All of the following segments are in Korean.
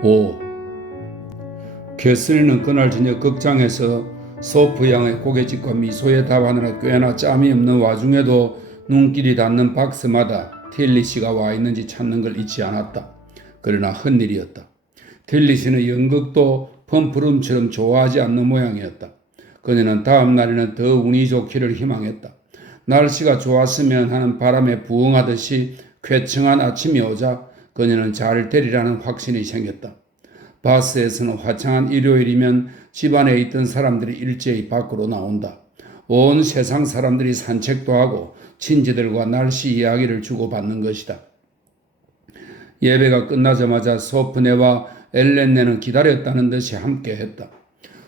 5. 캐슬리는 그날 저녁 극장에서 소프 양의 고갯짓과 미소에 답하느라 꽤나 짬이 없는 와중에도 눈길이 닿는 박스마다 틸리 씨가 와 있는지 찾는 걸 잊지 않았다. 그러나 헛일이었다. 틸리 씨는 연극도 펌프룸처럼 좋아하지 않는 모양이었다. 그녀는 다음 날에는 더 운이 좋기를 희망했다. 날씨가 좋았으면 하는 바람에 부응하듯이 쾌청한 아침이 오자 그녀는 잘 되리라는 확신이 생겼다. 바스에서는 화창한 일요일이면 집안에 있던 사람들이 일제히 밖으로 나온다. 온 세상 사람들이 산책도 하고 친지들과 날씨 이야기를 주고받는 것이다. 예배가 끝나자마자 소프네와 엘렌네는 기다렸다는 듯이 함께했다.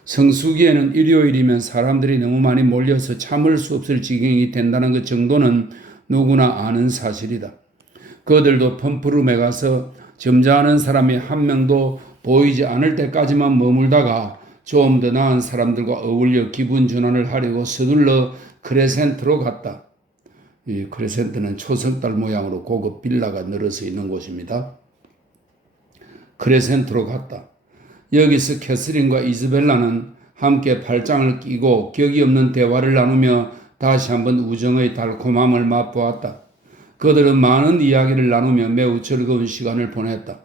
성수기에는 일요일이면 사람들이 너무 많이 몰려서 참을 수 없을 지경이 된다는 것 정도는 누구나 아는 사실이다. 그들도 펌프룸에 가서 점잖은 사람이 한 명도 보이지 않을 때까지만 머물다가 좀 더 나은 사람들과 어울려 기분 전환을 하려고 서둘러 크레센트로 갔다. 이 크레센트는 초석달 모양으로 고급 빌라가 늘어서 있는 곳입니다. 크레센트로 갔다. 여기서 캐서린과 이즈벨라는 함께 팔짱을 끼고 격이 없는 대화를 나누며 다시 한번 우정의 달콤함을 맛보았다. 그들은 많은 이야기를 나누며 매우 즐거운 시간을 보냈다.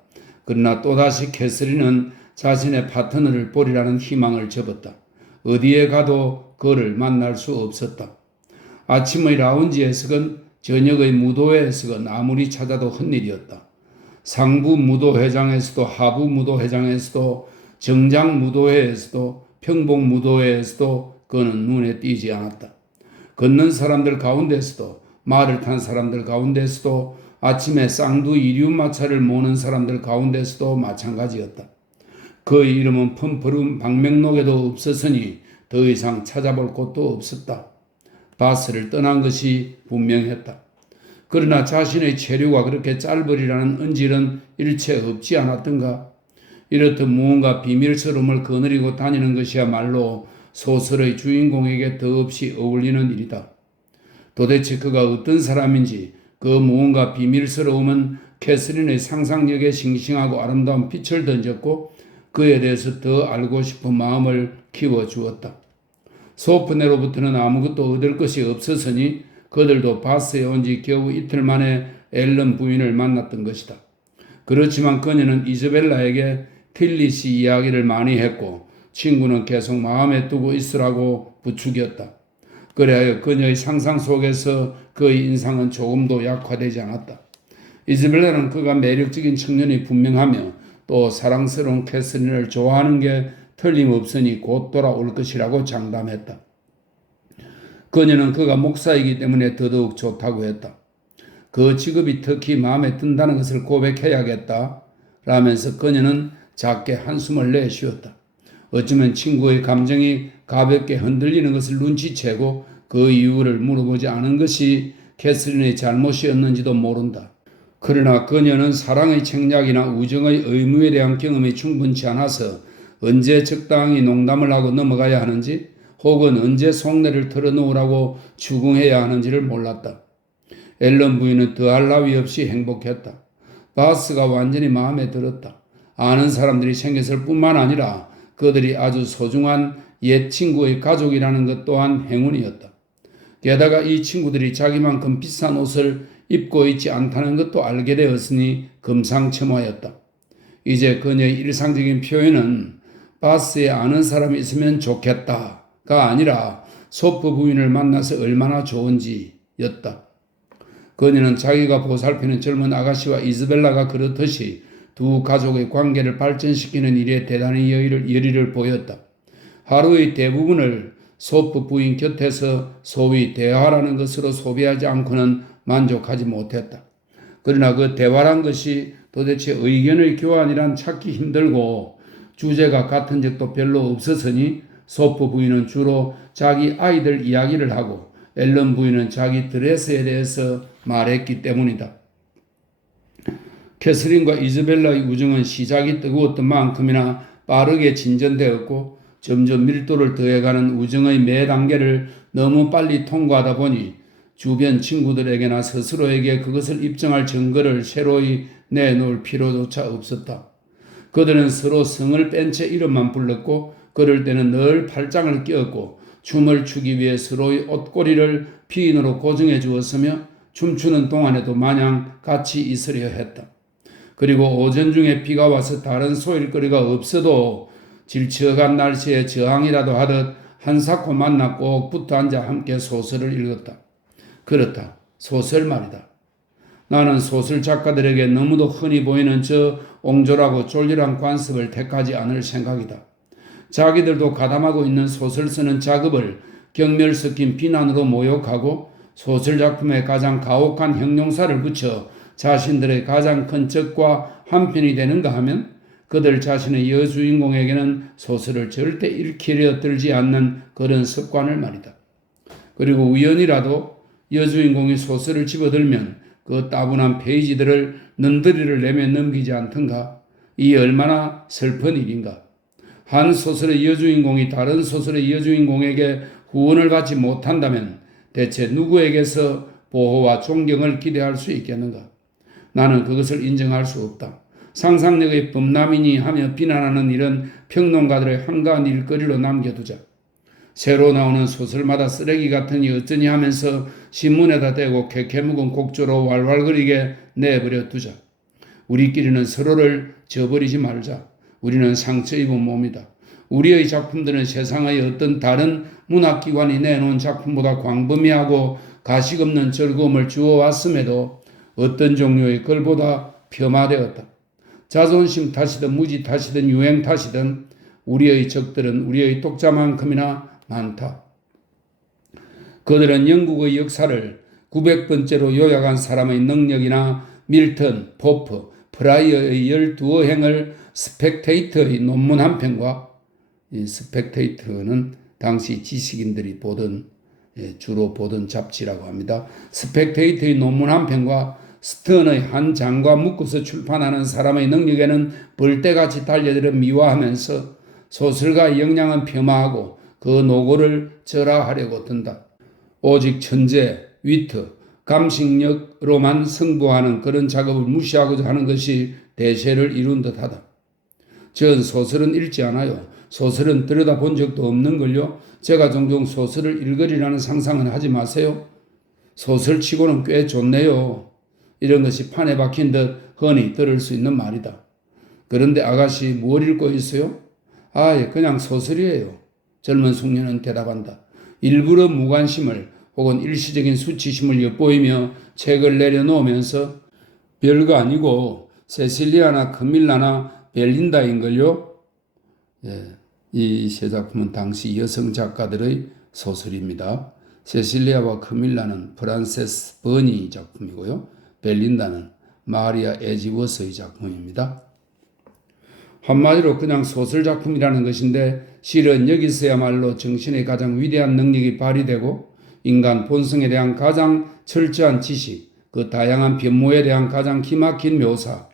그러나 또다시 캐서린은 자신의 파트너를 보리라는 희망을 접었다. 어디에 가도 그를 만날 수 없었다. 아침의 라운지에서건 저녁의 무도회에서건 아무리 찾아도 헛일이었다. 상부 무도회장에서도 하부 무도회장에서도 정장 무도회에서도 평복 무도회에서도 그는 눈에 띄지 않았다. 걷는 사람들 가운데서도 말을 탄 사람들 가운데서도 아침에 쌍두 이륜마차를 모는 사람들 가운데서도 마찬가지였다. 그의 이름은 펌프룸 방명록에도 없었으니 더 이상 찾아볼 곳도 없었다. 바스를 떠난 것이 분명했다. 그러나 자신의 체류가 그렇게 짧으리라는 언질은 일체 없지 않았던가. 이렇듯 무언가 비밀스러움을 거느리고 다니는 것이야말로 소설의 주인공에게 더없이 어울리는 일이다. 도대체 그가 어떤 사람인지 그 무언가 비밀스러움은 캐서린의 상상력에 싱싱하고 아름다운 빛을 던졌고 그에 대해서 더 알고 싶은 마음을 키워주었다. 소프네로부터는 아무것도 얻을 것이 없었으니 그들도 바스에 온 지 겨우 이틀 만에 앨런 부인을 만났던 것이다. 그렇지만 그녀는 이즈벨라에게 틸리 씨 이야기를 많이 했고 친구는 계속 마음에 두고 있으라고 부추겼다. 그래야 그녀의 상상 속에서 그의 인상은 조금도 약화되지 않았다. 이즈벨라는 그가 매력적인 청년이 분명하며 또 사랑스러운 캐서린을 좋아하는 게 틀림없으니 곧 돌아올 것이라고 장담했다. 그녀는 그가 목사이기 때문에 더더욱 좋다고 했다. 그 직업이 특히 마음에 든다는 것을 고백해야겠다 라면서 그녀는 작게 한숨을 내쉬었다. 어쩌면 친구의 감정이 가볍게 흔들리는 것을 눈치채고 그 이유를 물어보지 않은 것이 캐서린의 잘못이었는지도 모른다. 그러나 그녀는 사랑의 책략이나 우정의 의무에 대한 경험이 충분치 않아서 언제 적당히 농담을 하고 넘어가야 하는지 혹은 언제 속내를 털어놓으라고 추궁해야 하는지를 몰랐다. 앨런 부인은 더할 나위 없이 행복했다. 바스가 완전히 마음에 들었다. 아는 사람들이 생겼을 뿐만 아니라 그들이 아주 소중한 옛 친구의 가족이라는 것 또한 행운이었다. 게다가 이 친구들이 자기만큼 비싼 옷을 입고 있지 않다는 것도 알게 되었으니 금상첨화였다. 이제 그녀의 일상적인 표현은 바스에 아는 사람이 있으면 좋겠다가 아니라 소프 부인을 만나서 얼마나 좋은지였다. 그녀는 자기가 보살피는 젊은 아가씨와 이즈벨라가 그렇듯이 두 가족의 관계를 발전시키는 일에 대단히 열의를 보였다. 하루의 대부분을 소프 부인 곁에서 소위 대화라는 것으로 소비하지 않고는 만족하지 못했다. 그러나 그 대화란 것이 도대체 의견의 교환이란 찾기 힘들고 주제가 같은 적도 별로 없었으니 소프 부인은 주로 자기 아이들 이야기를 하고 앨런 부인은 자기 드레스에 대해서 말했기 때문이다. 캐서린과 이즈벨라의 우정은 시작이 뜨거웠던 만큼이나 빠르게 진전되었고 점점 밀도를 더해가는 우정의 매 단계를 너무 빨리 통과하다 보니 주변 친구들에게나 스스로에게 그것을 입증할 증거를 새로이 내놓을 필요조차 없었다. 그들은 서로 성을 뺀 채 이름만 불렀고 그럴 때는 늘 팔짱을 끼었고 춤을 추기 위해 서로의 옷꼬리를 피인으로 고정해 주었으며 춤추는 동안에도 마냥 같이 있으려 했다. 그리고 오전 중에 비가 와서 다른 소일거리가 없어도 질척한 날씨에 저항이라도 하듯 한사코 만나 꼭 붙어 앉아 함께 소설을 읽었다. 그렇다. 소설 말이다. 나는 소설 작가들에게 너무도 흔히 보이는 저 옹졸하고 쫄렬한 관습을 택하지 않을 생각이다. 자기들도 가담하고 있는 소설 쓰는 작업을 경멸 섞인 비난으로 모욕하고 소설 작품에 가장 가혹한 형용사를 붙여 자신들의 가장 큰 적과 한편이 되는가 하면 그들 자신의 여주인공에게는 소설을 절대 읽히려 들지 않는 그런 습관을 말이다. 그리고 우연이라도 여주인공이 소설을 집어들면 그 따분한 페이지들을 눈더리를 내며 넘기지 않던가. 이 얼마나 슬픈 일인가. 한 소설의 여주인공이 다른 소설의 여주인공에게 후원을 받지 못한다면 대체 누구에게서 보호와 존경을 기대할 수 있겠는가? 나는 그것을 인정할 수 없다. 상상력의 범람이니 하며 비난하는 일은 평론가들의 한가한 일거리로 남겨두자. 새로 나오는 소설마다 쓰레기 같으니 어쩌니 하면서 신문에다 대고 캐캐묵은 곡조로 왈왈거리게 내버려 두자. 우리끼리는 서로를 저버리지 말자. 우리는 상처 입은 몸이다. 우리의 작품들은 세상의 어떤 다른 문학기관이 내놓은 작품보다 광범위하고 가식 없는 즐거움을 주어왔음에도 어떤 종류의 글보다 폄하되었다. 자존심 탓이든 무지 탓이든 유행 탓이든 우리의 적들은 우리의 독자만큼이나 많다. 그들은 영국의 역사를 900번째로 요약한 사람의 능력이나 밀턴, 포프, 프라이어의 12어행을 스펙테이터의 논문 한 편과 이 스펙테이터는 당시 지식인들이 주로 보던 잡지라고 합니다. 스펙테이터의 논문 한 편과 스턴의 한 장과 묶어서 출판하는 사람의 능력에는 벌떼같이 달려들어 미화하면서 소설가의 역량은 폄하하고 그 노고를 절하하려고 든다. 오직 천재, 위트, 감식력으로만 승부하는 그런 작업을 무시하고자 하는 것이 대세를 이룬 듯하다. 전 소설은 읽지 않아요. 소설은 들여다본 적도 없는걸요. 제가 종종 소설을 읽으리라는 상상은 하지 마세요. 소설치고는 꽤 좋네요. 이런 것이 판에 박힌 듯 흔히 들을 수 있는 말이다. 그런데 아가씨 뭘 읽고 있어요? 예, 그냥 소설이에요. 젊은 숙녀는 대답한다. 일부러 무관심을 혹은 일시적인 수치심을 엿보이며 책을 내려놓으면서 별거 아니고 세실리아나 카밀라나 벨린다인걸요? 예, 이 세 작품은 당시 여성 작가들의 소설입니다. 세실리아와 카밀라는 프란세스 버니 작품이고요. 벨린다는 마리아 에지워스의 작품입니다. 한마디로 그냥 소설 작품이라는 것인데 실은 여기서야말로 정신의 가장 위대한 능력이 발휘되고 인간 본성에 대한 가장 철저한 지식, 그 다양한 변모에 대한 가장 기막힌 묘사,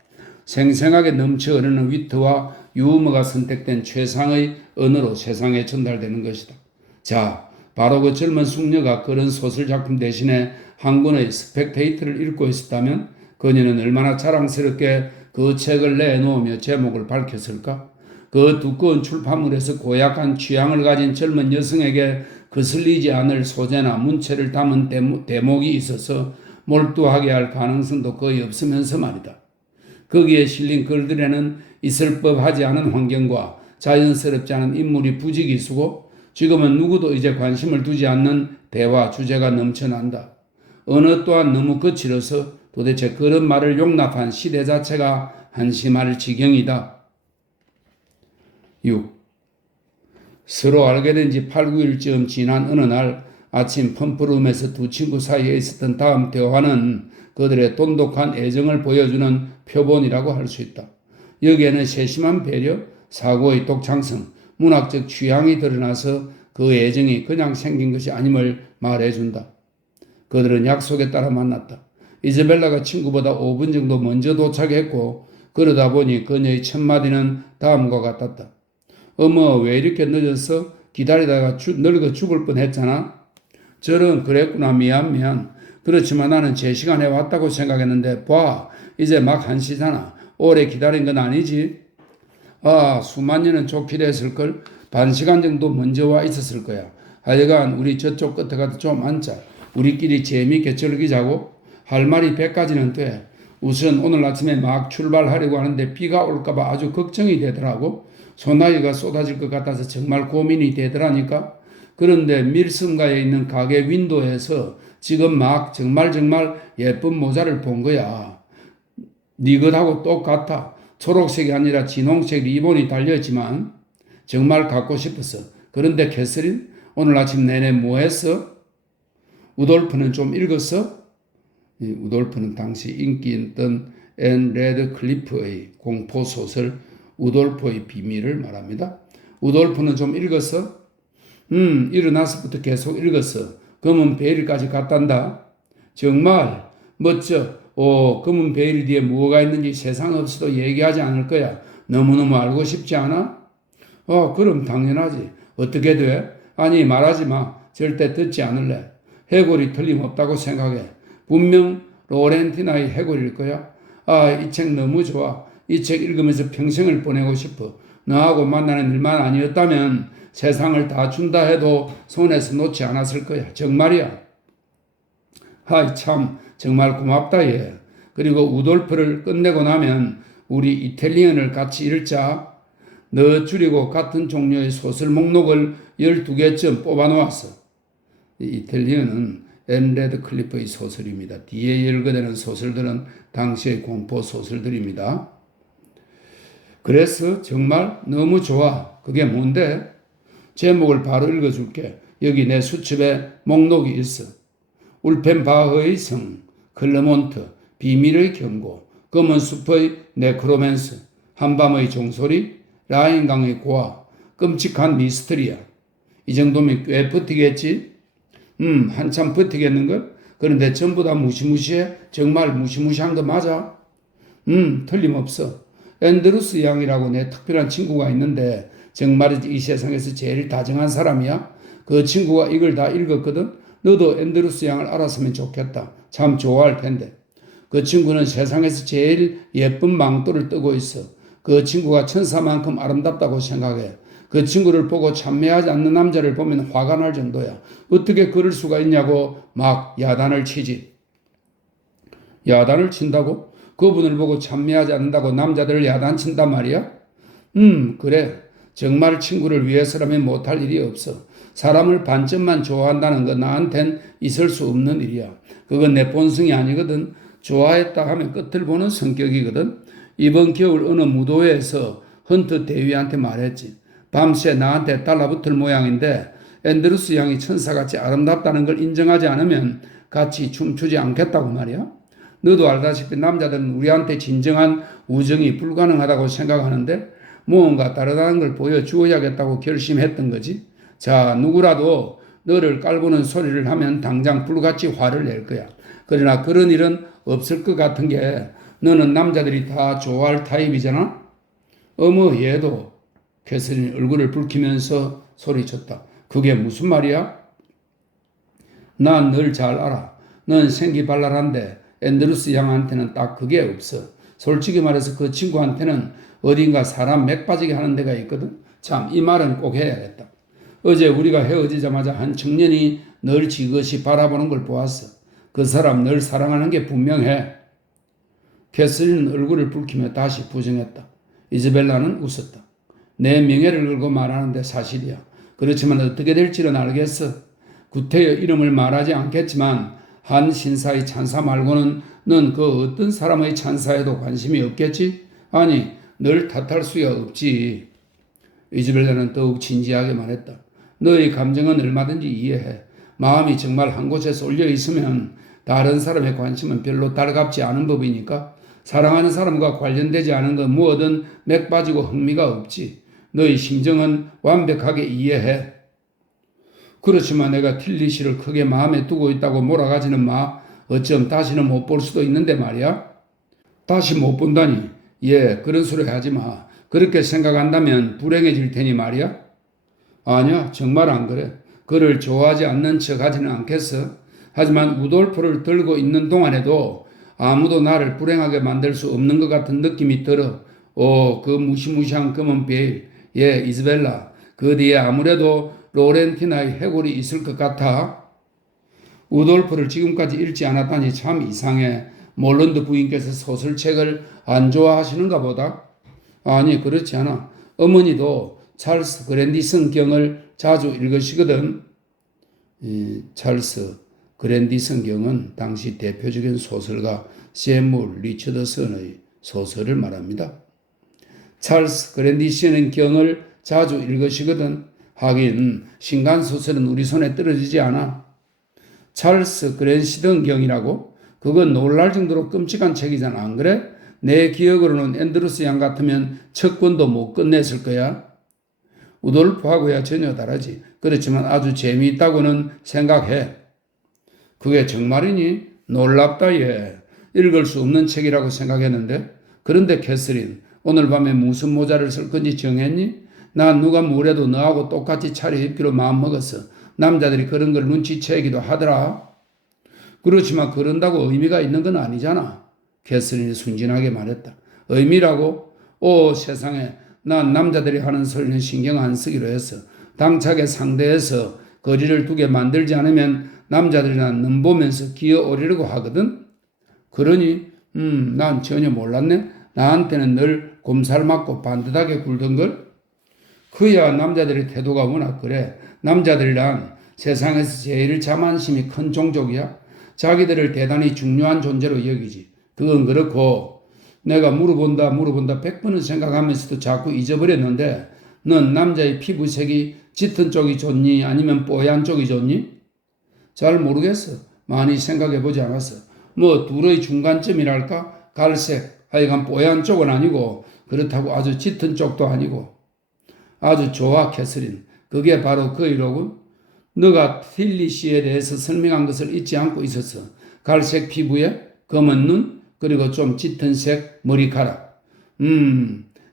생생하게 넘쳐 흐르는 위트와 유머가 선택된 최상의 언어로 세상에 전달되는 것이다. 자, 바로 그 젊은 숙녀가 그런 소설 작품 대신에 한 권의 스펙테이터를 읽고 있었다면 그녀는 얼마나 자랑스럽게 그 책을 내놓으며 제목을 밝혔을까? 그 두꺼운 출판물에서 고약한 취향을 가진 젊은 여성에게 거슬리지 않을 소재나 문체를 담은 대목이 있어서 몰두하게 할 가능성도 거의 없으면서 말이다. 거기에 실린 글들에는 있을 법하지 않은 환경과 자연스럽지 않은 인물이 부지기수고 지금은 누구도 이제 관심을 두지 않는 대화 주제가 넘쳐난다. 언어 또한 너무 거칠어서 도대체 그런 말을 용납한 시대 자체가 한심할 지경이다. 6. 서로 알게 된 지 8, 9일쯤 지난 어느 날 아침 펌프룸에서 두 친구 사이에 있었던 다음 대화는 그들의 돈독한 애정을 보여주는 표본이라고 할 수 있다. 여기에는 세심한 배려, 사고의 독창성, 문학적 취향이 드러나서 그 애정이 그냥 생긴 것이 아님을 말해준다. 그들은 약속에 따라 만났다. 이즈벨라가 친구보다 5분 정도 먼저 도착했고 그러다 보니 그녀의 첫마디는 다음과 같았다. 어머, 왜 이렇게 늦었어? 기다리다가 늙어 죽을 뻔했잖아. 저런 그랬구나. 미안. 그렇지만 나는 제 시간에 왔다고 생각했는데 봐, 이제 막 1시잖아. 오래 기다린 건 아니지? 수만 년은 좋기로 했을걸. 반 시간 정도 먼저 와 있었을 거야. 하여간 우리 저쪽 끝에 가서 좀 앉자. 우리끼리 재미있게 즐기자고. 할 말이 100가지는 돼. 우선 오늘 아침에 막 출발하려고 하는데 비가 올까봐 아주 걱정이 되더라고. 소나기가 쏟아질 것 같아서 정말 고민이 되더라니까. 그런데 밀성가에 있는 가게 윈도에서 지금 막 정말 예쁜 모자를 본 거야. 네 것하고 똑같아. 초록색이 아니라 진홍색 리본이 달려있지만 정말 갖고 싶었어. 그런데 캐서린, 오늘 아침 내내 뭐 했어? 우돌프는 좀 읽었어? 우돌프는 당시 인기 있던 앤 레드클리프의 공포소설 우돌프의 비밀을 말합니다. 우돌프는 좀 읽었어? 일어나서부터 계속 읽었어. 검은 베일까지 갔단다. 정말 멋져. 검은 베일 뒤에 뭐가 있는지 세상 없어도 얘기하지 않을 거야. 너무너무 알고 싶지 않아? 그럼 당연하지. 어떻게 돼? 아니, 말하지 마. 절대 듣지 않을래. 해골이 틀림없다고 생각해. 분명 로렌티나의 해골일 거야. 이 책 너무 좋아. 이 책 읽으면서 평생을 보내고 싶어. 너하고 만나는 일만 아니었다면 세상을 다 준다 해도 손에서 놓지 않았을 거야. 정말이야. 참 정말 고맙다 얘. 그리고 우돌프를 끝내고 나면 우리 이탈리언을 같이 읽자. 너 줄이고 같은 종류의 소설 목록을 12개쯤 뽑아놓았어. 이탈리언은 앤 레드클리프의 소설입니다. 뒤에 열거되는 소설들은 당시의 공포 소설들입니다. 그래서 정말 너무 좋아. 그게 뭔데? 제목을 바로 읽어줄게. 여기 내 수첩에 목록이 있어. 울펜바흐의 성, 클레몬트, 비밀의 경고, 검은 숲의 네크로맨스, 한밤의 종소리, 라인강의 고아, 끔찍한 미스터리야. 이 정도면 꽤 버티겠지? 한참 버티겠는걸? 그런데 전부 다 무시무시해? 정말 무시무시한 거 맞아? 틀림없어. 앤드루스 양이라고 내 특별한 친구가 있는데 정말 이 세상에서 제일 다정한 사람이야. 그 친구가 이걸 다 읽었거든. 너도 앤드루스 양을 알았으면 좋겠다. 참 좋아할 텐데. 그 친구는 세상에서 제일 예쁜 망토를 뜨고 있어. 그 친구가 천사만큼 아름답다고 생각해. 그 친구를 보고 참매하지 않는 남자를 보면 화가 날 정도야. 어떻게 그럴 수가 있냐고 막 야단을 치지. 야단을 친다고? 그분을 보고 참매하지 않는다고 남자들을 야단친단 말이야? 그래. 정말 친구를 위해서라면 못할 일이 없어. 사람을 반쯤만 좋아한다는 건 나한텐 있을 수 없는 일이야. 그건 내 본성이 아니거든. 좋아했다 하면 끝을 보는 성격이거든. 이번 겨울 어느 무도회에서 헌트 대위한테 말했지. 밤새 나한테 달라붙을 모양인데 앤드루스 양이 천사같이 아름답다는 걸 인정하지 않으면 같이 춤추지 않겠다고 말이야. 너도 알다시피 남자들은 우리한테 진정한 우정이 불가능하다고 생각하는데 무언가 다르다는 걸 보여주어야겠다고 결심했던 거지. 자, 누구라도 너를 깔보는 소리를 하면 당장 불같이 화를 낼 거야. 그러나 그런 일은 없을 것 같은 게 너는 남자들이 다 좋아할 타입이잖아. 얘도 캐서린 얼굴을 붉히면서 소리쳤다. 그게 무슨 말이야? 난 널 잘 알아. 넌 생기발랄한데 앤드루스 양한테는 딱 그게 없어. 솔직히 말해서 그 친구한테는 어딘가 사람 맥 빠지게 하는 데가 있거든. 참, 이 말은 꼭 해야겠다. 어제 우리가 헤어지자마자 한 청년이 널 지그시 바라보는 걸 보았어. 그 사람 널 사랑하는 게 분명해. 캐서린은 얼굴을 붉히며 다시 부정했다. 이즈벨라는 웃었다. 내 명예를 걸고 말하는데 사실이야. 그렇지만 어떻게 될지는 알겠어. 구태여 이름을 말하지 않겠지만 한 신사의 찬사 말고는 넌 그 어떤 사람의 찬사에도 관심이 없겠지? 아니, 널 탓할 수야 없지. 이즈벨라는 더욱 진지하게 말했다. 너의 감정은 얼마든지 이해해. 마음이 정말 한 곳에 쏠려 있으면 다른 사람의 관심은 별로 달갑지 않은 법이니까 사랑하는 사람과 관련되지 않은 건 뭐든 맥 빠지고 흥미가 없지. 너의 심정은 완벽하게 이해해. 그렇지만 내가 틸리 씨를 크게 마음에 두고 있다고 몰아가지는 마. 어쩜 다시는 못 볼 수도 있는데 말이야. 다시 못 본다니. 그런 소리 하지 마. 그렇게 생각한다면 불행해질 테니 말이야. 아니야, 정말 안 그래. 그를 좋아하지 않는 척 하지는 않겠어. 하지만 우돌프를 들고 있는 동안에도 아무도 나를 불행하게 만들 수 없는 것 같은 느낌이 들어. 그 무시무시한 검은 베일. 예, 이즈벨라. 그 뒤에 아무래도 로렌티나의 해골이 있을 것 같아. 우돌프를 지금까지 읽지 않았다니 참 이상해. 몰런드 부인께서 소설책을 안 좋아하시는가 보다. 아니, 그렇지 않아. 어머니도 찰스 그랜디슨 경을 자주 읽으시거든. 찰스 그랜디슨 경은 당시 대표적인 소설가 세물 리처드슨의 소설을 말합니다. 찰스 그랜디슨 경을 자주 읽으시거든. 하긴 신간소설은 우리 손에 떨어지지 않아. 찰스 그랜시든 경이라고? 그건 놀랄 정도로 끔찍한 책이잖아. 안 그래? 내 기억으로는 앤드루스 양 같으면 첫 권도 못 끝냈을 거야. 우돌프하고야 전혀 다르지. 그렇지만 아주 재미있다고는 생각해. 그게 정말이니? 놀랍다 얘. 읽을 수 없는 책이라고 생각했는데. 그런데 캐서린, 오늘 밤에 무슨 모자를 쓸 건지 정했니? 난 누가 뭐래도 너하고 똑같이 차려입기로 마음먹었어. 남자들이 그런 걸 눈치채기도 하더라. 그렇지만 그런다고 의미가 있는 건 아니잖아. 캐서린이 순진하게 말했다. 의미라고? 세상에. 난 남자들이 하는 소리는 신경 안 쓰기로 했어. 당차게 상대해서 거리를 두게 만들지 않으면 남자들이나 능 보면서 기어오르려고 하거든. 그러니 난 전혀 몰랐네. 나한테는 늘 곰살 맞고 반듯하게 굴던걸. 그야 남자들의 태도가 워낙 그래. 남자들이란 세상에서 제일 자만심이 큰 종족이야. 자기들을 대단히 중요한 존재로 여기지. 그건 그렇고 내가 물어본다 100번은 생각하면서도 자꾸 잊어버렸는데 넌 남자의 피부색이 짙은 쪽이 좋니 아니면 뽀얀 쪽이 좋니? 잘 모르겠어. 많이 생각해보지 않았어. 뭐 둘의 중간점이랄까? 갈색, 하여간 뽀얀 쪽은 아니고 그렇다고 아주 짙은 쪽도 아니고. 아주 좋아, 캐서린. 그게 바로 그 이로군. 너가 틸리 씨에 대해서 설명한 것을 잊지 않고 있었어. 갈색 피부에 검은 눈, 그리고 좀 짙은 색 머리카락.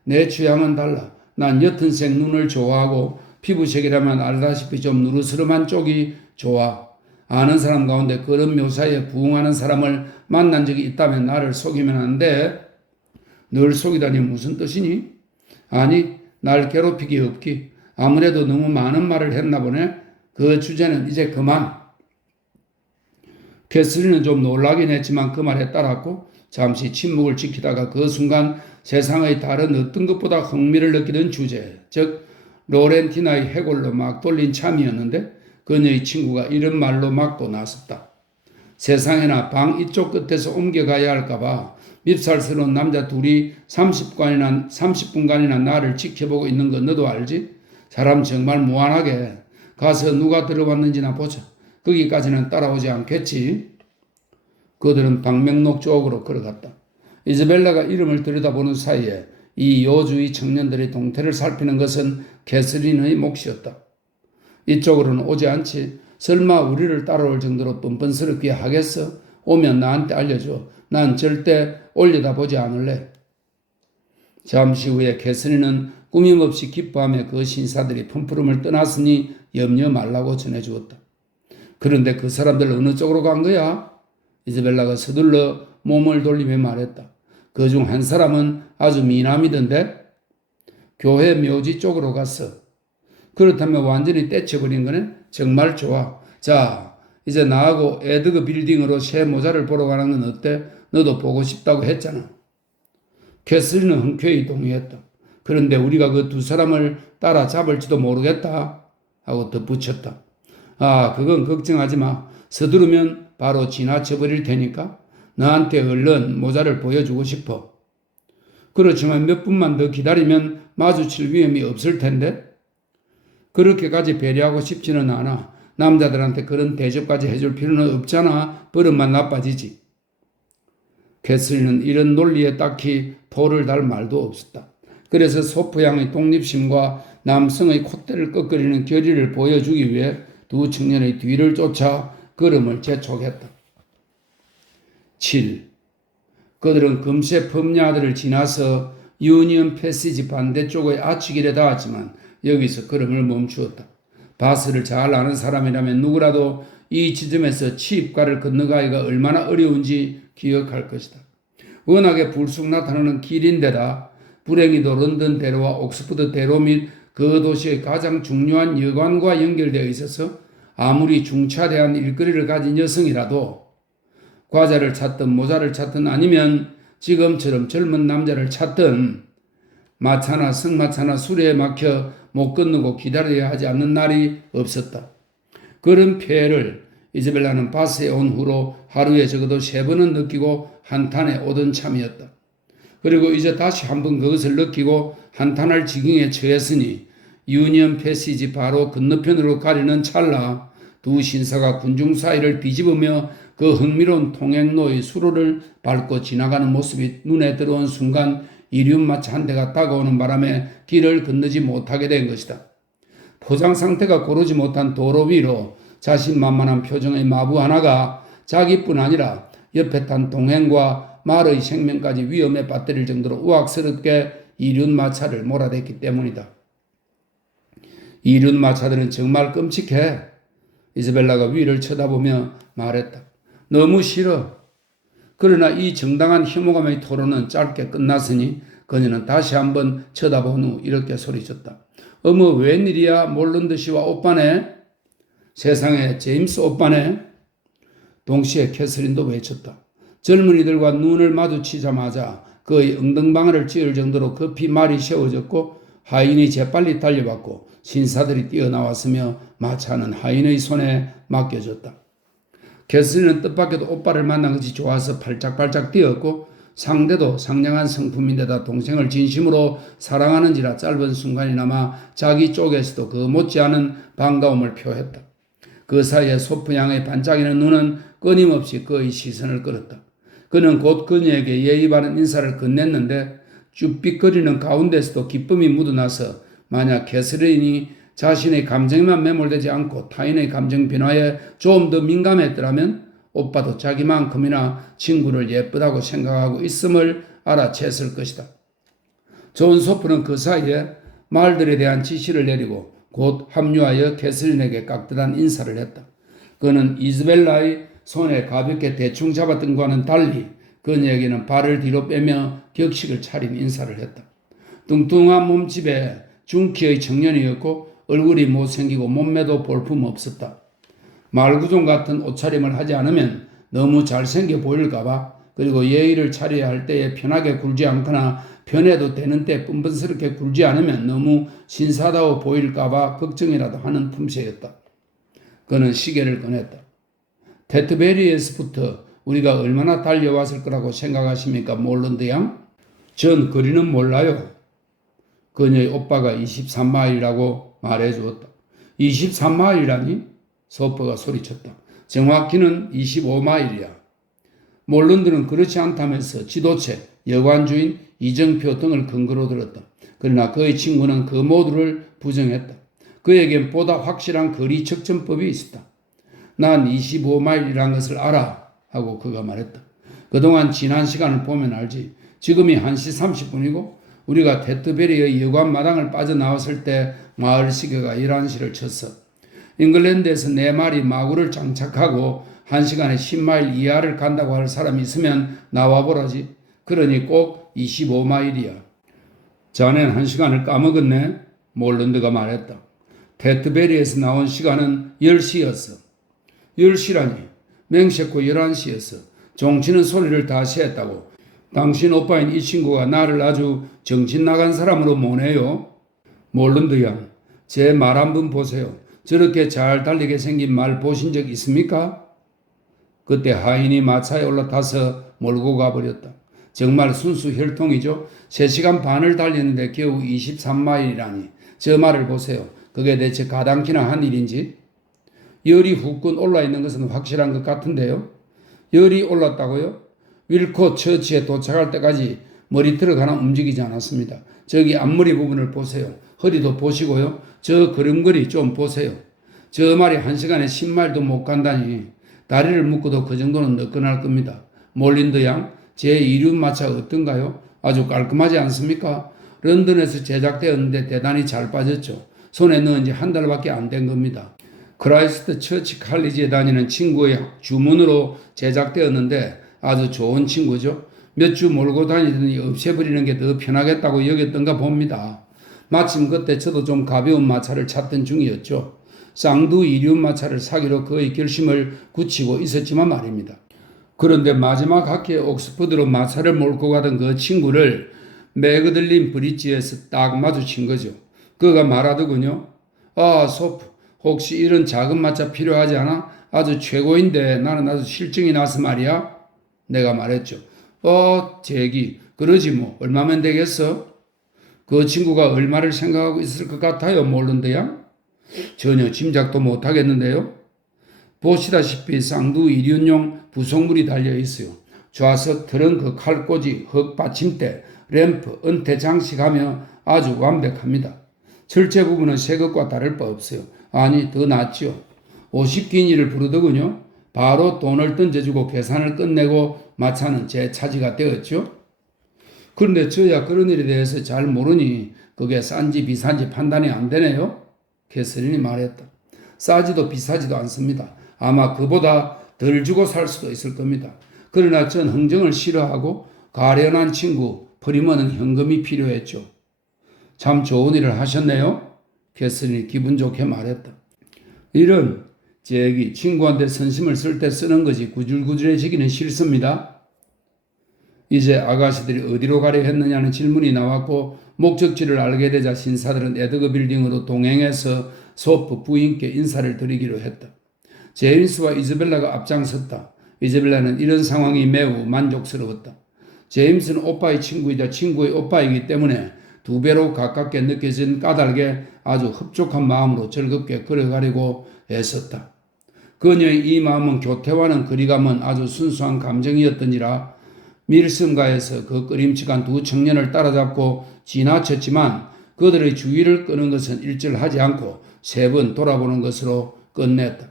내 취향은 달라. 난 옅은 색 눈을 좋아하고 피부색이라면 알다시피 좀 누르스름한 쪽이 좋아. 아는 사람 가운데 그런 묘사에 부응하는 사람을 만난 적이 있다면 나를 속이면 안 돼. 널 속이다니 무슨 뜻이니? 아니, 날 괴롭히기 없기. 아무래도 너무 많은 말을 했나 보네. 그 주제는 이제 그만. 캐서린은 좀 놀라긴 했지만 그 말에 따랐고 잠시 침묵을 지키다가 그 순간 세상의 다른 어떤 것보다 흥미를 느끼는 주제, 즉 로렌티나의 해골로 막 돌린 참이었는데 그녀의 친구가 이런 말로 막고 나섰다. 세상에나 방 이쪽 끝에서 옮겨가야 할까봐 밉살스러운 남자 둘이 30분간이나 나를 지켜보고 있는 거 너도 알지? 사람 정말 무한하게. 가서 누가 들어왔는지나 보자. 거기까지는 따라오지 않겠지? 그들은 방명록 쪽으로 걸어갔다. 이즈벨라가 이름을 들여다보는 사이에 이 요주의 청년들의 동태를 살피는 것은 캐서린의 몫이었다. 이쪽으로는 오지 않지. 설마 우리를 따라올 정도로 뻔뻔스럽게 하겠어? 오면 나한테 알려줘. 난 절대 올려다보지 않을래. 잠시 후에 캐서린은 꾸밈없이 기뻐하며 그 신사들이 품푸름을 떠났으니 염려 말라고 전해주었다. 그런데 그 사람들 어느 쪽으로 간 거야? 이즈벨라가 서둘러 몸을 돌리며 말했다. 그 중 한 사람은 아주 미남이던데? 교회 묘지 쪽으로 갔어. 그렇다면 완전히 떼쳐버린 거네? 정말 좋아. 자, 이제 나하고 에드거 빌딩으로 새 모자를 보러 가는 건 어때? 너도 보고 싶다고 했잖아. 캐서린은 흔쾌히 동의했다. 그런데 우리가 그 두 사람을 따라잡을지도 모르겠다 하고 덧붙였다. 그건 걱정하지 마. 서두르면 바로 지나쳐버릴 테니까 너한테 얼른 모자를 보여주고 싶어. 그렇지만 몇 분만 더 기다리면 마주칠 위험이 없을 텐데? 그렇게까지 배려하고 싶지는 않아. 남자들한테 그런 대접까지 해줄 필요는 없잖아. 버릇만 나빠지지. 캐서린은 이런 논리에 딱히 토를 달 말도 없었다. 그래서 소프양의 독립심과 남성의 콧대를 꺾으리는 결의를 보여주기 위해 두 청년의 뒤를 쫓아 걸음을 재촉했다. 7. 그들은 금세 펌야드를 지나서 유니언 패시지 반대쪽의 아치길에 닿았지만 여기서 걸음을 멈추었다. 바스를 잘 아는 사람이라면 누구라도 이 지점에서 치입가를 건너가기가 얼마나 어려운지 기억할 것이다. 워낙에 불쑥 나타나는 길인데다 불행히도 런던 대로와 옥스퍼드 대로 및 그 도시의 가장 중요한 여관과 연결되어 있어서 아무리 중차대한 일거리를 가진 여성이라도 과자를 찾든 모자를 찾든 아니면 지금처럼 젊은 남자를 찾든 마차나 승마차나 수레에 막혀 못 건너고 기다려야 하지 않는 날이 없었다. 그런 폐해를 이즈벨라는 바스에 온 후로 하루에 적어도 3번은 느끼고 한탄에 오던 참이었다. 그리고 이제 다시 한번 그것을 느끼고 한탄할 지경에 처했으니 유니언 패시지 바로 건너편으로 가려는 찰나 두 신사가 군중 사이를 뒤집으며 그 흥미로운 통행로의 수로를 밟고 지나가는 모습이 눈에 들어온 순간 이륜마차 한 대가 다가오는 바람에 길을 건너지 못하게 된 것이다. 포장 상태가 고르지 못한 도로 위로 자신만만한 표정의 마부 하나가 자기뿐 아니라 옆에 탄 동행과 말의 생명까지 위험에 빠뜨릴 정도로 우악스럽게 이륜마차를 몰아댔기 때문이다. 이륜마차들은 정말 끔찍해. 이즈벨라가 위를 쳐다보며 말했다. 너무 싫어. 그러나 이 정당한 혐오감의 토론은 짧게 끝났으니 그녀는 다시 한번 쳐다본 후 이렇게 소리쳤다. 어머 웬일이야 몰런드 씨와 오빠네? 세상에 제임스 오빠네? 동시에 캐서린도 외쳤다. 젊은이들과 눈을 마주치자마자 그의 엉덩방아를 찌을 정도로 급히 말이 세워졌고 하인이 재빨리 달려왔고 신사들이 뛰어나왔으며 마차는 하인의 손에 맡겨졌다. 캐서린은 뜻밖에도 오빠를 만난 것이 좋아서 팔짝팔짝 뛰었고 상대도 상냥한 성품인데다 동생을 진심으로 사랑하는지라 짧은 순간이나마 자기 쪽에서도 그 못지않은 반가움을 표했다. 그 사이에 소프 양의 반짝이는 눈은 끊임없이 그의 시선을 끌었다. 그는 곧 그녀에게 예의 바른 인사를 건넸는데 쭈삣거리는 가운데서도 기쁨이 묻어나서 만약 캐서린이 자신의 감정에만 매몰되지 않고 타인의 감정 변화에 좀 더 민감했더라면 오빠도 자기만큼이나 친구를 예쁘다고 생각하고 있음을 알아챘을 것이다. 존 소프는 그 사이에 말들에 대한 지시를 내리고 곧 합류하여 캐서린에게 깍듯한 인사를 했다. 그는 이즈벨라의 손에 가볍게 대충 잡았던 것과는 달리 그녀에게는 발을 뒤로 빼며 격식을 차린 인사를 했다. 뚱뚱한 몸집에 중키의 청년이었고 얼굴이 못생기고 몸매도 볼품없었다. 말구종 같은 옷차림을 하지 않으면 너무 잘생겨 보일까봐 그리고 예의를 차려야 할 때에 편하게 굴지 않거나 편해도 되는 때 뻔뻔스럽게 굴지 않으면 너무 신사다워 보일까봐 걱정이라도 하는 품새였다. 그는 시계를 꺼냈다. 테트베리에서부터 우리가 얼마나 달려왔을 거라고 생각하십니까 몰런드 양? 전 거리는 몰라요. 그녀의 오빠가 23마일이라고 말해주었다. 23마일이라니? 소프가 소리쳤다. 정확히는 25마일이야. 몰런드는 그렇지 않다면서 지도책, 여관주인, 이정표 등을 근거로 들었다. 그러나 그의 친구는 그 모두를 부정했다. 그에겐 보다 확실한 거리 측정법이 있었다. 난 25마일이라는 것을 알아 하고 그가 말했다. 그동안 지난 시간을 보면 알지. 지금이 1시 30분이고 우리가 테트베리의 여관 마당을 빠져나왔을 때 마을 시계가 11시를 쳤어. 잉글랜드에서 내 말이 마구를 장착하고 1시간에 10마일 이하를 간다고 할 사람이 있으면 나와보라지. 그러니 꼭 25마일이야. 자넨 1시간을 까먹었네. 몰런드가 말했다. 테트베리에서 나온 시간은 10시였어. 10시라니. 맹세코 11시였어. 종치는 소리를 다 세했다고. 당신 오빠인 이 친구가 나를 아주 정신 나간 사람으로 모네요. 몰런드 양, 제 말 한번 보세요. 저렇게 잘 달리게 생긴 말 보신 적 있습니까? 그때 하인이 마차에 올라타서 몰고 가버렸다. 정말 순수 혈통이죠. 3시간 반을 달렸는데 겨우 23마일이라니. 저 말을 보세요. 그게 대체 가당키나 한 일인지? 열이 후끈 올라있는 것은 확실한 것 같은데요. 열이 올랐다고요? 윌코 처치에 도착할 때까지 머리털을 하나 움직이지 않았습니다. 저기 앞머리 부분을 보세요. 허리도 보시고요. 저 걸음걸이 좀 보세요. 저 말이 1시간에 10마일도 못 간다니. 다리를 묶어도 그 정도는 느껴날 겁니다. 몰린드 양, 제 이륜마차 어떤가요? 아주 깔끔하지 않습니까? 런던에서 제작되었는데 대단히 잘 빠졌죠. 손에 넣은 지 한 달밖에 안 된 겁니다. 크라이스트 처치 칼리지에 다니는 친구의 주문으로 제작되었는데 아주 좋은 친구죠. 몇 주 몰고 다니더니 없애버리는 게 더 편하겠다고 여겼던가 봅니다. 마침 그때 저도 좀 가벼운 마차를 찾던 중이었죠. 쌍두 이륜 마차를 사기로 거의 결심을 굳히고 있었지만 말입니다. 그런데 마지막 학기에 옥스퍼드로 마차를 몰고 가던 그 친구를 맥어들린 브릿지에서 딱 마주친 거죠. 그가 말하더군요. 아, 소프, 혹시 이런 작은 마차 필요하지 않아? 아주 최고인데 나는 아주 실증이 나서 말이야. 내가 말했죠. 제기, 그러지 뭐. 얼마면 되겠어? 그 친구가 얼마를 생각하고 있을 것 같아요, 몰런드야? 전혀 짐작도 못하겠는데요. 보시다시피 쌍두 이륜용 부속물이 달려 있어요. 좌석, 트렁크, 칼꽂이, 흙 받침대, 램프, 은퇴 장식하며 아주 완벽합니다. 철제 부분은 새 것과 다를 바 없어요. 아니, 더 낫죠. 50기니를 부르더군요. 바로 돈을 던져주고 계산을 끝내고 마차는 제 차지가 되었죠. 그런데 저야 그런 일에 대해서 잘 모르니 그게 싼지 비싼지 판단이 안 되네요. 캐서린이 말했다. 싸지도 비싸지도 않습니다. 아마 그보다 덜 주고 살 수도 있을 겁니다. 그러나 전 흥정을 싫어하고 가련한 친구 프리먼은 현금이 필요했죠. 참 좋은 일을 하셨네요. 캐서린이 기분 좋게 말했다. 이런 제기 친구한테 선심을 쓸 때 쓰는 거지 구질구질해지기는 싫습니다. 이제 아가씨들이 어디로 가려 했느냐는 질문이 나왔고 목적지를 알게 되자 신사들은 에드거 빌딩으로 동행해서 소프 부인께 인사를 드리기로 했다. 제임스와 이즈벨라가 앞장섰다. 이즈벨라는 이런 상황이 매우 만족스러웠다. 제임스는 오빠의 친구이자 친구의 오빠이기 때문에 두 배로 가깝게 느껴진 까닭에 아주 흡족한 마음으로 즐겁게 걸어가려고 애썼다. 그녀의 이 마음은 교태와는 거리감은 아주 순수한 감정이었던지라 밀섬가에서 그 끄림칙한 두 청년을 따라잡고 지나쳤지만 그들의 주의를 끄는 것은 일절하지 않고 세 번 돌아보는 것으로 끝냈다.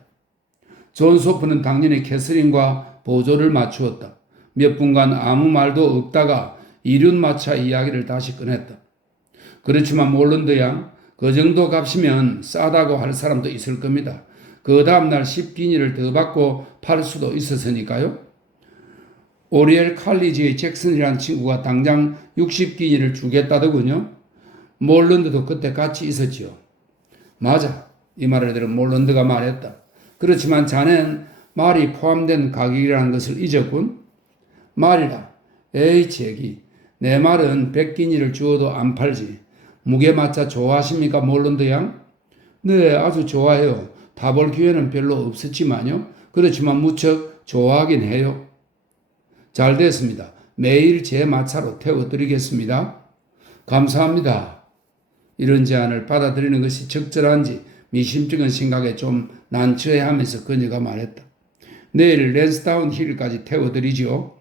존 소프는 당연히 캐서린과 보조를 맞추었다. 몇 분간 아무 말도 없다가 이륜마차 이야기를 다시 꺼냈다. 그렇지만 몰런드 양, 그 정도 값이면 싸다고 할 사람도 있을 겁니다. 그 다음날 10기니를 더 받고 팔 수도 있었으니까요. 오리엘 칼리지의 잭슨이라는 친구가 당장 60기니를 주겠다더군요. 몰런드도 그때 같이 있었지요. 맞아. 이 말을 들은 몰런드가 말했다. 그렇지만 자넨 말이 포함된 가격이라는 것을 잊었군. 말이라. 에이 제기. 내 말은 100기니를 주어도 안 팔지. 무게마차 좋아하십니까 몰런드 양? 네, 아주 좋아해요. 다 볼 기회는 별로 없었지만요. 그렇지만 무척 좋아하긴 해요. 잘 됐습니다. 매일 제 마차로 태워드리겠습니다. 감사합니다. 이런 제안을 받아들이는 것이 적절한지 미심쩍은 생각에 좀 난처해하면서 그녀가 말했다. 내일 랜스다운 힐까지 태워드리지요.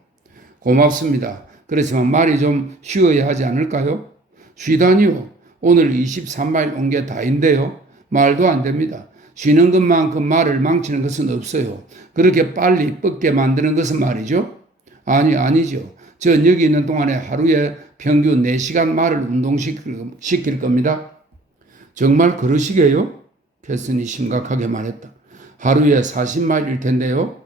고맙습니다. 그렇지만 말이 좀 쉬어야 하지 않을까요? 쉬다니요. 오늘 23마일 온 게 다인데요. 말도 안 됩니다. 쉬는 것만큼 말을 망치는 것은 없어요. 그렇게 빨리 뻗게 만드는 것은 말이죠. 아니죠. 전 여기 있는 동안에 하루에 평균 4시간 말을 운동시킬 겁니다. 정말 그러시게요? 캐슨이 심각하게 말했다. 하루에 40마일일 텐데요.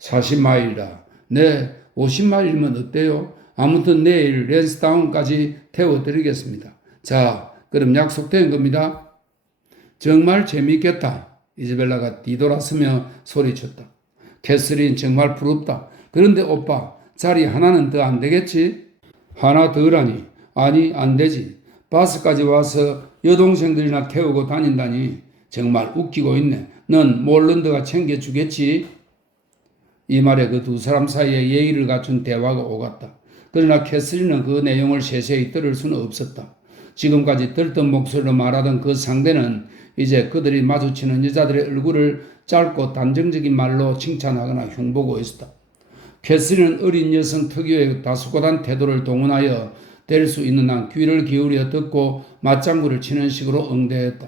40마일이라. 네, 50마일이면 어때요? 아무튼 내일 랜스다운까지 태워드리겠습니다. 자, 그럼 약속된 겁니다. 정말 재미있겠다. 이즈벨라가 뒤돌아서며 소리쳤다. 캐서린 정말 부럽다. 그런데 오빠, 자리 하나는 더 안 되겠지? 하나 더라니. 아니, 안 되지. 바스까지 와서 여동생들이나 태우고 다닌다니. 정말 웃기고 있네. 넌 몰런드가 챙겨주겠지? 이 말에 그 두 사람 사이에 예의를 갖춘 대화가 오갔다. 그러나 캐서린은 그 내용을 세세히 들을 수는 없었다. 지금까지 들던 목소리로 말하던 그 상대는 이제 그들이 마주치는 여자들의 얼굴을 짧고 단정적인 말로 칭찬하거나 흉보고 있었다. 캐서린은 어린 여성 특유의 다소곳한 태도를 동원하여 될 수 있는 한 귀를 기울여 듣고 맞장구를 치는 식으로 응대했다.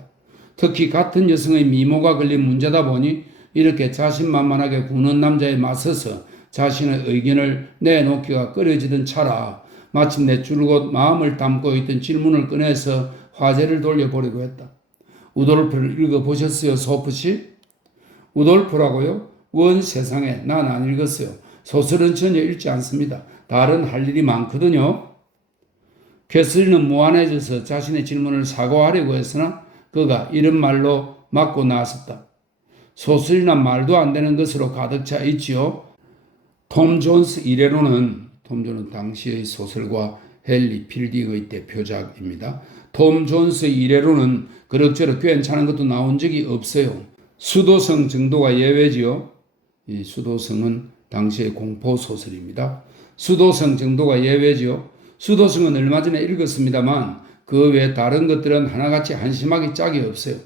특히 같은 여성의 미모가 걸린 문제다 보니 이렇게 자신만만하게 구는 남자에 맞서서 자신의 의견을 내놓기가 꺼려지던 차라 마침내 줄곧 마음을 담고 있던 질문을 꺼내서 화제를 돌려보려고 했다. 우돌프를 읽어보셨어요, 소프씨? 우돌프라고요? 원 세상에 난 안 읽었어요. 소설은 전혀 읽지 않습니다. 다른 할 일이 많거든요. 캐서린은 무안해져서 자신의 질문을 사과하려고 했으나 그가 이런 말로 맞고 나섰다. 소설이나 말도 안 되는 것으로 가득 차 있지요. 톰 존스 이래로는 톰 존은 당시의 소설가 헨리 필딕의 대표작입니다. 톰 존스의 이래로는 그럭저럭 괜찮은 것도 나온 적이 없어요. 수도성 정도가 예외지요. 이 수도성은 당시의 공포소설입니다. 수도성 정도가 예외지요. 수도성은 얼마 전에 읽었습니다만 그 외 다른 것들은 하나같이 한심하게 짝이 없어요.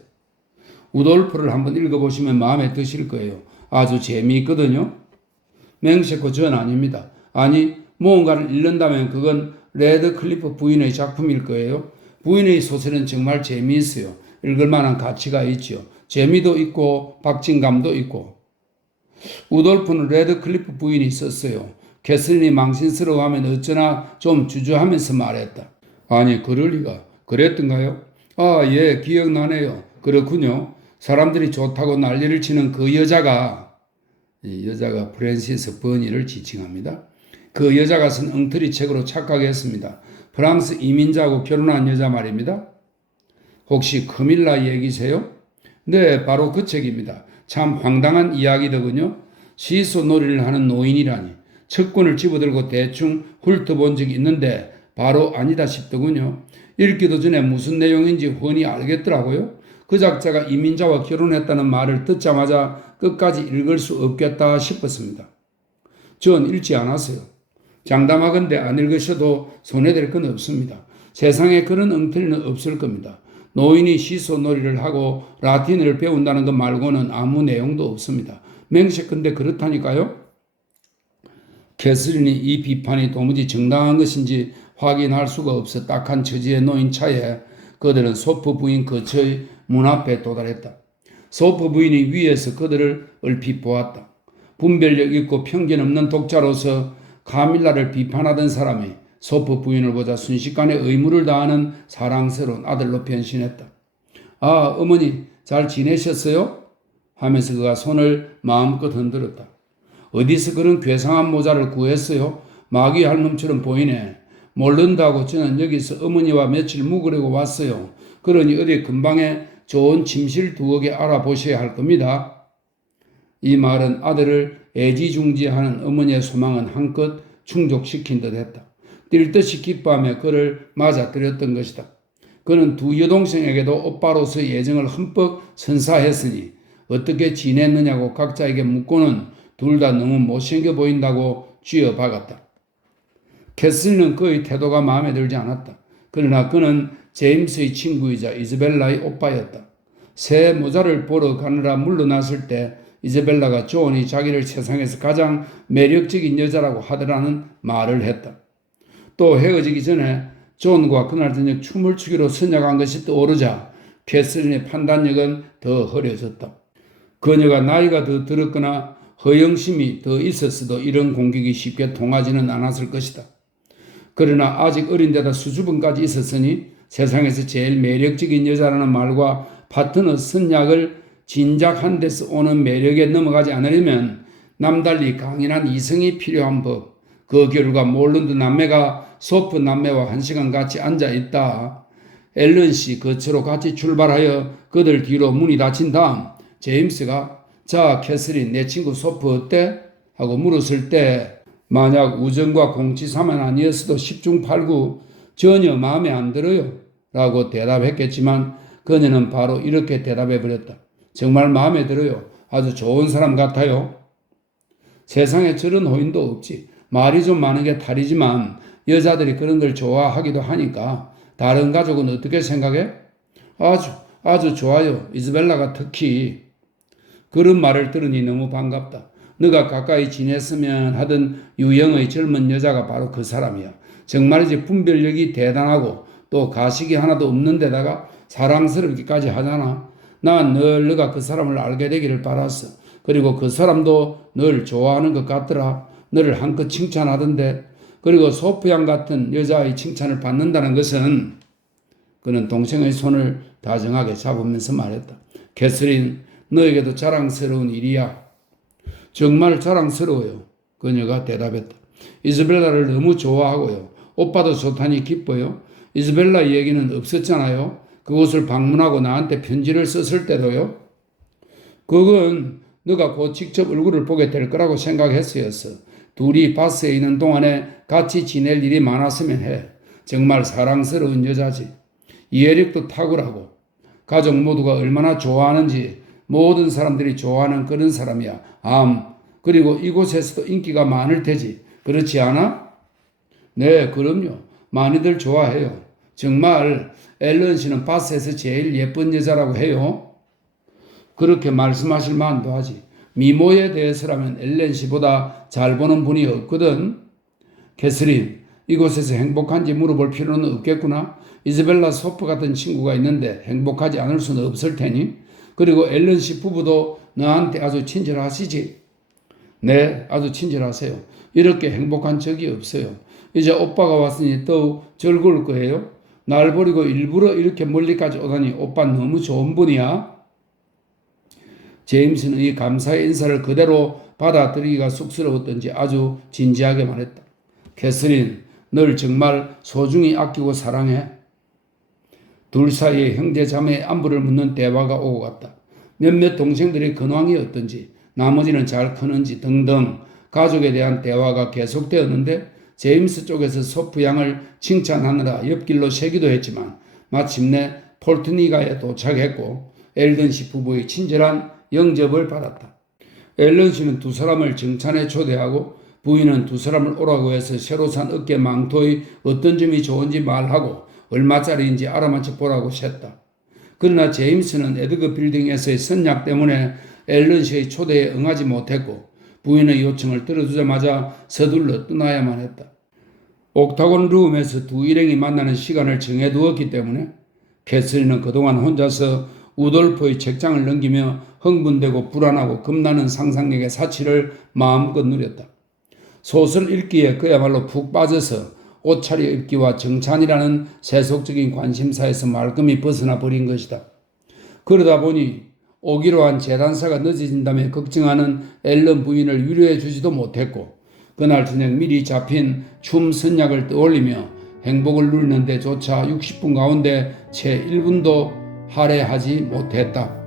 우돌프를 한번 읽어보시면 마음에 드실 거예요. 아주 재미있거든요. 맹세코 전 아닙니다. 아니 무언가를 읽는다면 그건 레드 클리프 부인의 작품일 거예요. 부인의 소설은 정말 재미있어요. 읽을 만한 가치가 있죠. 재미도 있고 박진감도 있고. 우돌프는 레드 클리프 부인이 썼어요. 캐서린이 망신스러워하면 어쩌나 좀 주저하면서 말했다. 아니 그럴 리가. 그랬던가요? 아 예 기억나네요. 그렇군요. 사람들이 좋다고 난리를 치는 그 여자가 프랜시스 버니를 지칭합니다. 그 여자가 쓴 엉터리 책으로 착각했습니다. 프랑스 이민자하고 결혼한 여자 말입니다. 혹시 커밀라 얘기세요? 네, 바로 그 책입니다. 참 황당한 이야기더군요. 시소놀이를 하는 노인이라니. 척권을 집어들고 대충 훑어본 적이 있는데 바로 아니다 싶더군요. 읽기도 전에 무슨 내용인지 훤히 알겠더라고요. 그 작자가 이민자와 결혼했다는 말을 듣자마자 끝까지 읽을 수 없겠다 싶었습니다. 전 읽지 않았어요. 장담하건대 안 읽으셔도 손해될 건 없습니다. 세상에 그런 엉터리는 없을 겁니다. 노인이 시소놀이를 하고 라틴어를 배운다는 것 말고는 아무 내용도 없습니다. 맹세컨대 그렇다니까요. 캐서린이 이 비판이 도무지 정당한 것인지 확인할 수가 없어 딱한 처지에 놓인 차에 그들은 소프 부인 거처의 문 앞에 도달했다. 소프 부인이 위에서 그들을 얼핏 보았다. 분별력 있고 편견 없는 독자로서 카밀라를 비판하던 사람이 소프 부인을 보자 순식간에 의무를 다하는 사랑스러운 아들로 변신했다. 아, 어머니 잘 지내셨어요? 하면서 그가 손을 마음껏 흔들었다. 어디서 그런 괴상한 모자를 구했어요? 마귀 할멈처럼 보이네. 모른다고 저는 여기서 어머니와 며칠 묵으려고 왔어요. 그러니 어디 근방에 좋은 침실 두어 개 알아보셔야 할 겁니다. 이 말은 아들을 애지중지하는 어머니의 소망은 한껏 충족시킨 듯 했다. 뛸 듯이 기뻐하며 그를 맞아들였던 것이다. 그는 두 여동생에게도 오빠로서의 애정을 흠뻑 선사했으니 어떻게 지냈느냐고 각자에게 묻고는 둘 다 너무 못생겨 보인다고 쥐어박았다. 캐슬리는 그의 태도가 마음에 들지 않았다. 그러나 그는 제임스의 친구이자 이즈벨라의 오빠였다. 새 모자를 보러 가느라 물러났을 때 이즈벨라가 존이 자기를 세상에서 가장 매력적인 여자라고 하더라는 말을 했다. 또 헤어지기 전에 존과 그날 저녁 춤을 추기로 선약한 것이 떠오르자 캐슬린의 판단력은 더 흐려졌다. 그녀가 나이가 더 들었거나 허영심이 더 있었어도 이런 공격이 쉽게 통하지는 않았을 것이다. 그러나 아직 어린 데다 수줍음까지 있었으니 세상에서 제일 매력적인 여자라는 말과 파트너 선약을 진작한 데서 오는 매력에 넘어가지 않으려면 남달리 강인한 이성이 필요한 법. 그 결과 몰런드 남매가 소프 남매와 한 시간 같이 앉아있다. 앨런 씨 거처로 같이 출발하여 그들 뒤로 문이 닫힌 다음 제임스가 자 캐서린 내 친구 소프 어때? 하고 물었을 때 만약 우정과 공치사만 아니었어도 10중 8구 전혀 마음에 안 들어요 라고 대답했겠지만 그녀는 바로 이렇게 대답해버렸다. 정말 마음에 들어요. 아주 좋은 사람 같아요. 세상에 저런 호인도 없지. 말이 좀 많은 게 탈이지만 여자들이 그런 걸 좋아하기도 하니까 다른 가족은 어떻게 생각해? 아주 좋아요. 이즈벨라가 특히. 그런 말을 들으니 너무 반갑다. 너가 가까이 지냈으면 하던 유형의 젊은 여자가 바로 그 사람이야. 정말이지 분별력이 대단하고 또 가식이 하나도 없는 데다가 사랑스럽기까지 하잖아. 난 늘 너가 그 사람을 알게 되기를 바랐어. 그리고 그 사람도 널 좋아하는 것 같더라. 너를 한껏 칭찬하던데. 그리고 소프양 같은 여자의 칭찬을 받는다는 것은 그는 동생의 손을 다정하게 잡으면서 말했다. 캐서린, 너에게도 자랑스러운 일이야. 정말 자랑스러워요. 그녀가 대답했다. 이즈벨라를 너무 좋아하고요. 오빠도 좋다니 기뻐요. 이즈벨라 얘기는 없었잖아요. 그곳을 방문하고 나한테 편지를 썼을 때도요. 그건 너가 곧 직접 얼굴을 보게 될 거라고 생각했어였어. 둘이 바스에 있는 동안에 같이 지낼 일이 많았으면 해. 정말 사랑스러운 여자지. 이해력도 탁월하고 가족 모두가 얼마나 좋아하는지 모든 사람들이 좋아하는 그런 사람이야. 그리고 이곳에서도 인기가 많을 테지. 그렇지 않아? 네, 그럼요. 많이들 좋아해요. 정말 앨런 씨는 바스에서 제일 예쁜 여자라고 해요. 그렇게 말씀하실 만도 하지. 미모에 대해서라면 앨런 씨보다 잘 보는 분이 없거든. 캐서린, 이곳에서 행복한지 물어볼 필요는 없겠구나. 이즈벨라 소프 같은 친구가 있는데 행복하지 않을 수는 없을 테니. 그리고 앨런 씨 부부도 너한테 아주 친절하시지? 네, 아주 친절하세요. 이렇게 행복한 적이 없어요. 이제 오빠가 왔으니 더욱 즐거울 거예요. 날 버리고 일부러 이렇게 멀리까지 오다니 오빠 너무 좋은 분이야. 제임스는 이 감사의 인사를 그대로 받아들이기가 쑥스러웠던지 아주 진지하게 말했다. 캐서린, 널 정말 소중히 아끼고 사랑해. 둘 사이에 형제 자매의 안부를 묻는 대화가 오고 갔다. 몇몇 동생들의 근황이 어떤지, 나머지는 잘 크는지 등등 가족에 대한 대화가 계속되었는데 제임스 쪽에서 소프 양을 칭찬하느라 옆길로 새기도 했지만 마침내 폴트니가에 도착했고 앨런 씨 부부의 친절한 영접을 받았다. 앨런 씨는 두 사람을 정찬에 초대하고 부인은 두 사람을 오라고 해서 새로 산 어깨 망토의 어떤 점이 좋은지 말하고 얼마짜리인지 알아맞혀 보라고 셌다. 그러나 제임스는 에드거 빌딩에서의 선약 때문에 앨런 씨의 초대에 응하지 못했고 부인의 요청을 들어주자마자 서둘러 떠나야만 했다. 옥타곤 룸에서 두 일행이 만나는 시간을 정해두었기 때문에 캐서린은 그동안 혼자서 우돌프의 책장을 넘기며 흥분되고 불안하고 겁나는 상상력의 사치를 마음껏 누렸다. 소설 읽기에 그야말로 푹 빠져서 옷차려 입기와 정찬이라는 세속적인 관심사에서 말끔히 벗어나 버린 것이다. 그러다 보니 오기로 한 재단사가 늦어진다며 걱정하는 앨런 부인을 위로해 주지도 못했고 그날 저녁 미리 잡힌 춤 선약을 떠올리며 행복을 누리는 데조차 60분 가운데 채 1분도 할애하지 못했다.